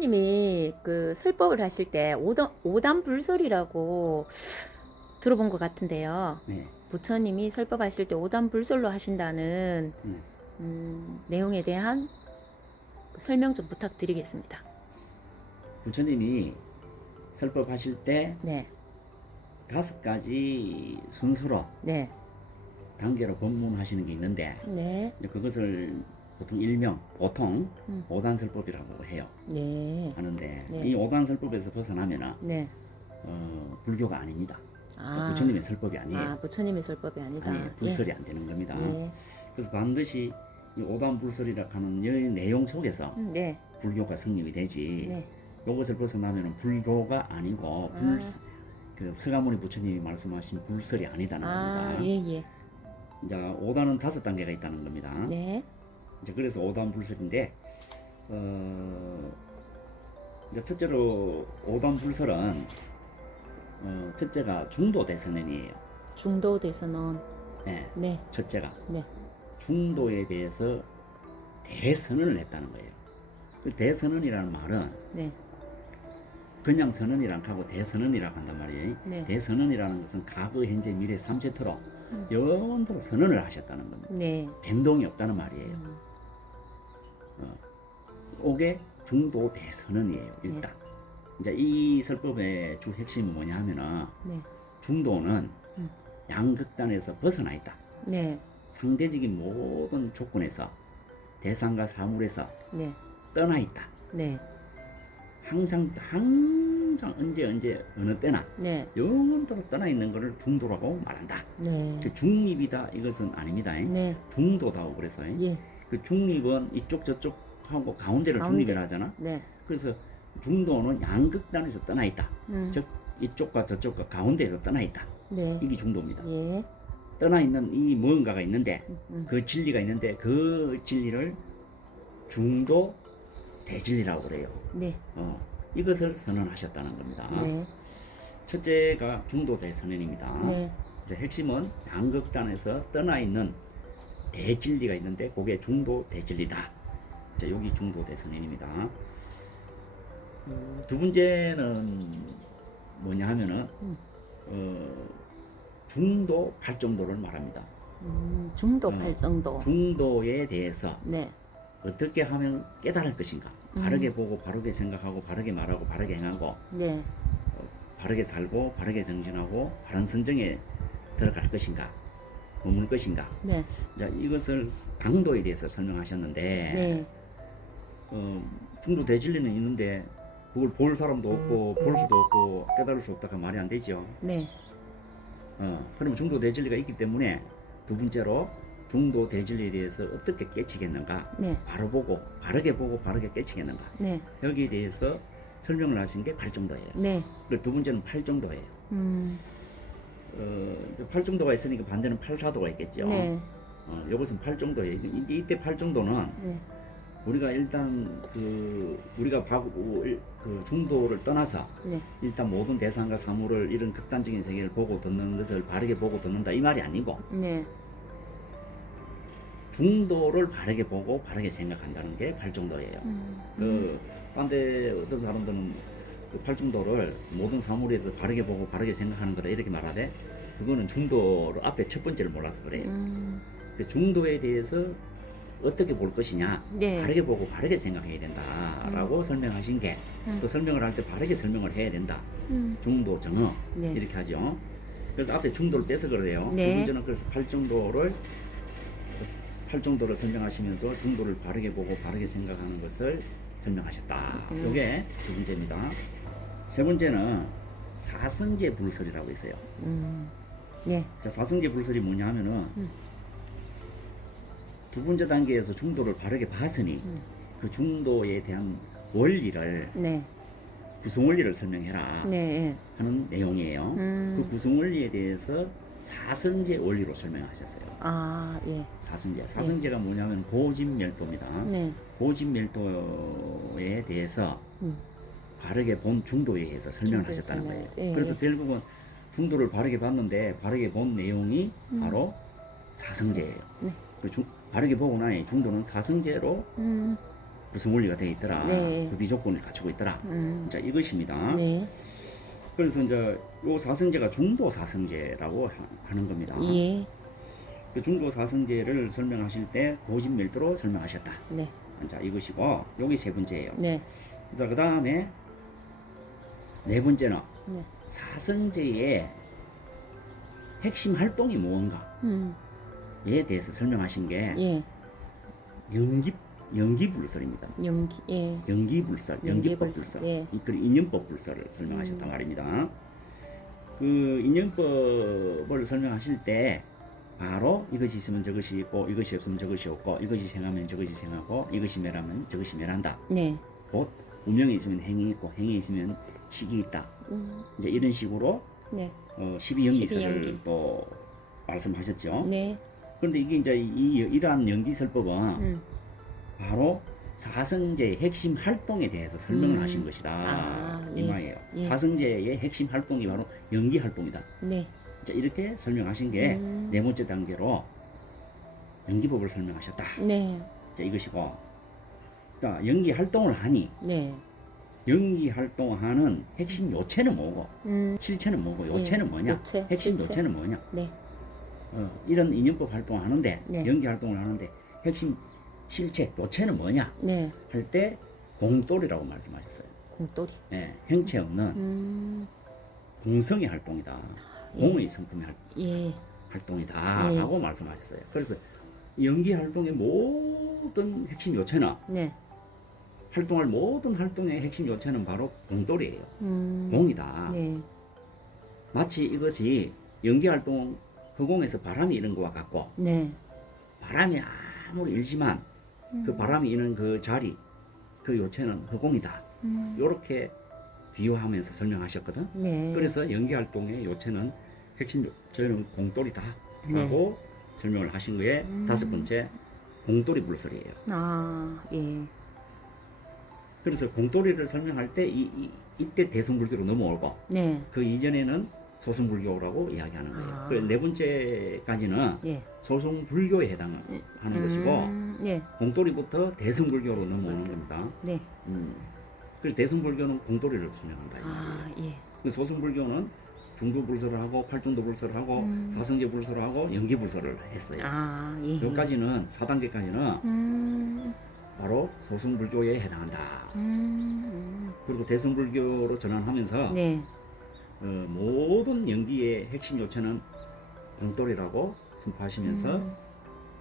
부처님이 그 설법을 하실 때 오단불설이라고 들어본 것 같은데요. 네. 부처님이 설법하실 때 오단불설로 하신다는 네. 내용에 대한 설명 좀 부탁드리겠습니다. 부처님이 설법하실 때 네, 5가지 순서로 네, 단계로 법문하시는 게 있는데 네, 이제 그것을 보통 일명 보통 음. 오단설법이라고 해요. 네, 하는데 네. 이 오단설법에서 벗어나면은 네. 불교가 아닙니다. 아, 부처님의 설법이 아니에요. 아, 부처님의 설법이 아니다. 아니에요. 불설이 안 되는 겁니다. 네, 그래서 반드시 이 오단불설이라 하는 이 내용 속에서 네, 불교가 성립이 되지. 네. 이것을 벗어나면 불교가 아니고 그 서가모니 부처님이 말씀하신 불설이 아니다는 아, 겁니다. 예, 예. 이제 오단은 5단계가 있다는 겁니다. 네, 이제 그래서 오단 불설인데 이제 첫째로 오단 불설은 첫째가 중도 대선언이에요. 중도대선언. 네, 네, 첫째가 네, 중도에 대해서 대선언을 했다는 거예요. 그 대선언이라는 말은 네, 그냥 선언이랑 하고 대선언이라고 한단 말이에요. 네. 대선언이라는 것은 과거, 현재, 미래 삼체토록 영원토록 선언을 하셨다는 겁니다. 네. 변동이 없다는 말이에요. 이게 중도 대선언이에요. 일단 이제 이 설법의 주 핵심은 뭐냐 하면은 네, 중도는 양극단에서 벗어나 있다. 네, 상대적인 모든 조건에서 대상과 사물에서 네, 떠나 있다. 네, 항상 언제 어느 때나 네, 영원토록 떠나 있는 것을 중도라고 말한다. 네, 그 중립이다 이것은 아닙니다. 네, 중도다고 그랬어요. 예, 그 중립은 이쪽 저쪽 하고 가운데를 가운데. 중립이라 하잖아. 네, 그래서 중도는 양극단에서 떠나 있다. 음. 즉 이쪽과 저쪽과 가운데에서 떠나 있다. 네, 이게 중도입니다. 예, 떠나 있는 이 무언가가 있는데 음. 그 진리가 있는데 그 진리를 중도 대진리라고 그래요. 네, 이것을 선언하셨다는 겁니다. 네, 첫째가 중도 대선언입니다. 네, 이제 핵심은 양극단에서 떠나 있는 대진리가 있는데 그게 중도 대진리다. 자, 여기 중도 대선언입니다. 두 번째는 뭐냐 하면은 중도 팔정도를 말합니다. 중도 어, 팔정도. 중도에 대해서 네, 어떻게 하면 깨달을 것인가. 바르게 보고 바르게 생각하고 바르게 말하고 바르게 행하고 네, 바르게 살고 바르게 정진하고 바른 선정에 들어갈 것인가 머물 것인가. 네, 자, 이것을 강도에 대해서 설명하셨는데 네, 중도 대진리는 있는데 그걸 볼 사람도 없고 볼 수도 없고 깨달을 수 없다가 말이 안 되죠. 네, 그러면 중도 대진리가 있기 때문에 두 번째로 중도 대진리에 대해서 어떻게 깨치겠는가. 네, 바로 보고 바르게 깨치겠는가. 네, 여기에 대해서 설명을 하신 게 8정도예요. 네, 그리고 두 번째는 8정도예요. 이제 8정도가 있으니까 반대는 8사도가 있겠죠. 네, 이것은 8정도예요. 이제 이때 8정도는 네, 우리가 일단 우리가 그 중도를 떠나서 네, 일단 모든 대상과 사물을 이런 극단적인 세계를 보고 듣는 것을 바르게 보고 듣는다 이 말이 아니고 네, 중도를 바르게 보고 바르게 생각한다는 게 8정도예요. 딴데 어떤 사람들은 그 8정도를 모든 사물에 대해서 바르게 보고 바르게 생각하는 거다 이렇게 말하되 그거는 중도를 앞에 첫 번째를 몰라서 그래요. 그 중도에 대해서 어떻게 볼 것이냐. 네. 바르게 보고 바르게 생각해야 된다라고 설명하신 게 또 설명을 할 때 바르게 설명을 해야 된다. 중도 정어 네. 이렇게 하죠. 그래서 앞에 중도를 빼서 그래요. 네. 두 번째는 그래서 8정도를 설명하시면서 중도를 바르게 보고 바르게 생각하는 것을 설명하셨다. 이게 두 번째입니다. 세 번째는 사성제 불설이라고 있어요. 네, 자, 사성제 불설이 뭐냐 하면은 두 번째 단계에서 중도를 바르게 봤으니 그 중도에 대한 원리를 네, 구성 원리를 설명해라 네, 하는 내용이에요. 그 구성 원리에 대해서 사성제 원리로 설명하셨어요. 아, 예, 사성제가 뭐냐면 고진멸도입니다. 네, 고진멸도에 대해서 바르게 본 중도에 의해서 설명을 하셨다는 거예요. 예, 그래서 예. 결국은 중도를 바르게 봤는데 바르게 본 내용이 바로 사성제예요. 네, 바르게 보고 나니 중도는 사성제로 구성 원리가 되어 있더라. 네. 구비 조건을 갖추고 있더라. 자, 이것입니다. 네. 그래서 이제 요 사성제가 중도 사성제라고 하는 겁니다. 예. 그 중도 사성제를 설명하실 때 고진밀도로 설명하셨다. 네. 자, 이것이고 여기 세 번째예요. 네. 자, 그다음에 네 번째는 네. 사성제의 핵심 활동이 무언가에 대해서 설명하신 게 예. 연기불설입니다. 연기. 예. 연기불설, 연기법 불설, 예. 그리고 인연법 불설을 설명하셨단 말입니다. 그 인연법을 설명하실 때 바로 이것이 있으면 저것이 있고 이것이 없으면 저것이 없고 이것이 생하면 저것이 생하고 이것이 멸하면 저것이 멸한다. 네. 곧 운명이 있으면 행이 있고 행이 있으면 식이 있다. 이제 이런 식으로 네. 12연기설을 12연기. 또 말씀하셨죠. 네. 그런데 이게 이제 이러한 연기설법은 바로 사성제의 핵심 활동에 대해서 설명을 하신 것이다. 아, 이 예. 말이에요. 예. 사성제의 핵심 활동이 바로 연기 활동이다. 네. 자, 이렇게 설명하신 게 네 번째 단계로 연기법을 설명하셨다. 네. 자, 이것이고, 자, 연기 활동을 하니 네. 연기 활동하는 핵심 요체는 뭐고 실체는 뭐고 요체는 뭐냐? 요체, 핵심 실체. 요체는 뭐냐? 네. 이런 인연법 활동을 하는데 네. 연기 활동을 하는데 핵심 실체 요체는 뭐냐? 네. 할 때 공돌이라고 말씀하셨어요. 공돌이. 예, 형체 없는 공성의 활동이다. 예. 공의 성품의 예. 활동이다. 예. 라고 말씀하셨어요. 그래서 연기 활동의 모든 핵심 요체는 네. 활동할 모든 활동의 핵심 요체는 바로 공돌이에요. 공이다. 네. 마치 이것이 연기 활동 허공에서 바람이 이런 것과 같고 네. 바람이 아무리 일지만 그 바람이 이는 그 자리 그 요체는 허공이다. 이렇게 비유하면서 설명하셨거든. 네. 그래서 연기 활동의 요체는 핵심 요체는 공돌이다 라고 설명을 하신 거에 다섯 번째 공돌이 불설이에요. 아, 예. 그래서 공돌이를 설명할 때 이때 대승불교로 넘어오고 네. 그 이전에는 소승불교라고 이야기하는 거예요. 아. 그 네 번째까지는 예. 소승불교에 해당하는 것이고 예. 공돌이부터 대승불교로 넘어오는 겁니다. 네. 그래서 대승불교는 공돌이를 설명한다. 아, 예. 그 소승불교는 중도불설을 하고 팔중도불설을 하고 사성제불설을 하고 연기불설을 했어요. 아, 예. 여기까지는 4단계까지는 바로 소승불교에 해당한다. 그리고 대승불교로 전환하면서 네. 모든 연기의 핵심 요체는 공돌이라고 선포하시면서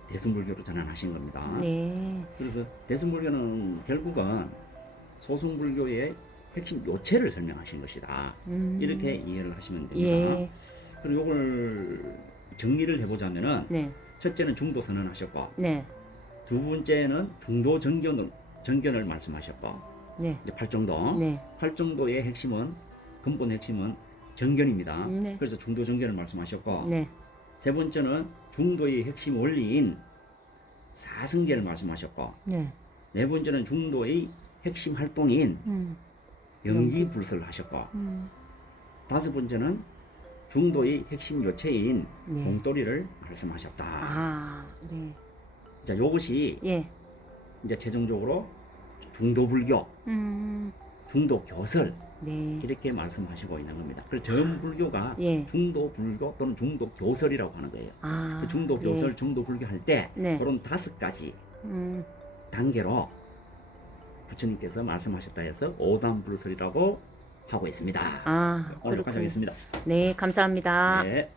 대승불교로 전환하신 겁니다. 네. 그래서 대승불교는 결국은 소승불교의 핵심 요체를 설명하신 것이다. 이렇게 이해를 하시면 됩니다. 예. 그리고 이걸 정리를 해보자면은 네. 첫째는 중도 선언하셨고 네. 두 번째는 중도 정견을 말씀하셨고 네. 이제 팔정도 네. 팔정도의 핵심은 근본 핵심은 정견입니다. 네. 그래서 중도 정견을 말씀하셨고 네. 세 번째는 중도의 핵심 원리인 사성제를 말씀하셨고 네. 네 번째는 중도의 핵심 활동인 연기불설을 하셨고 다섯 번째는 중도의 핵심 요체인 네. 공돌이를 말씀하셨다. 아, 네. 자, 이것이 예. 이제 최종적으로 중도불교, 중도교설 네. 이렇게 말씀하시고 있는 겁니다. 그래서 전불교가 예. 중도불교 또는 중도교설이라고 하는 거예요. 아. 그 중도교설, 예. 중도불교 할 때 네. 그런 5가지 음. 단계로 부처님께서 말씀하셨다 해서 오단불설이라고 하고 있습니다. 아, 오늘 여기까지 그렇군요. 하겠습니다. 네, 감사합니다. 네.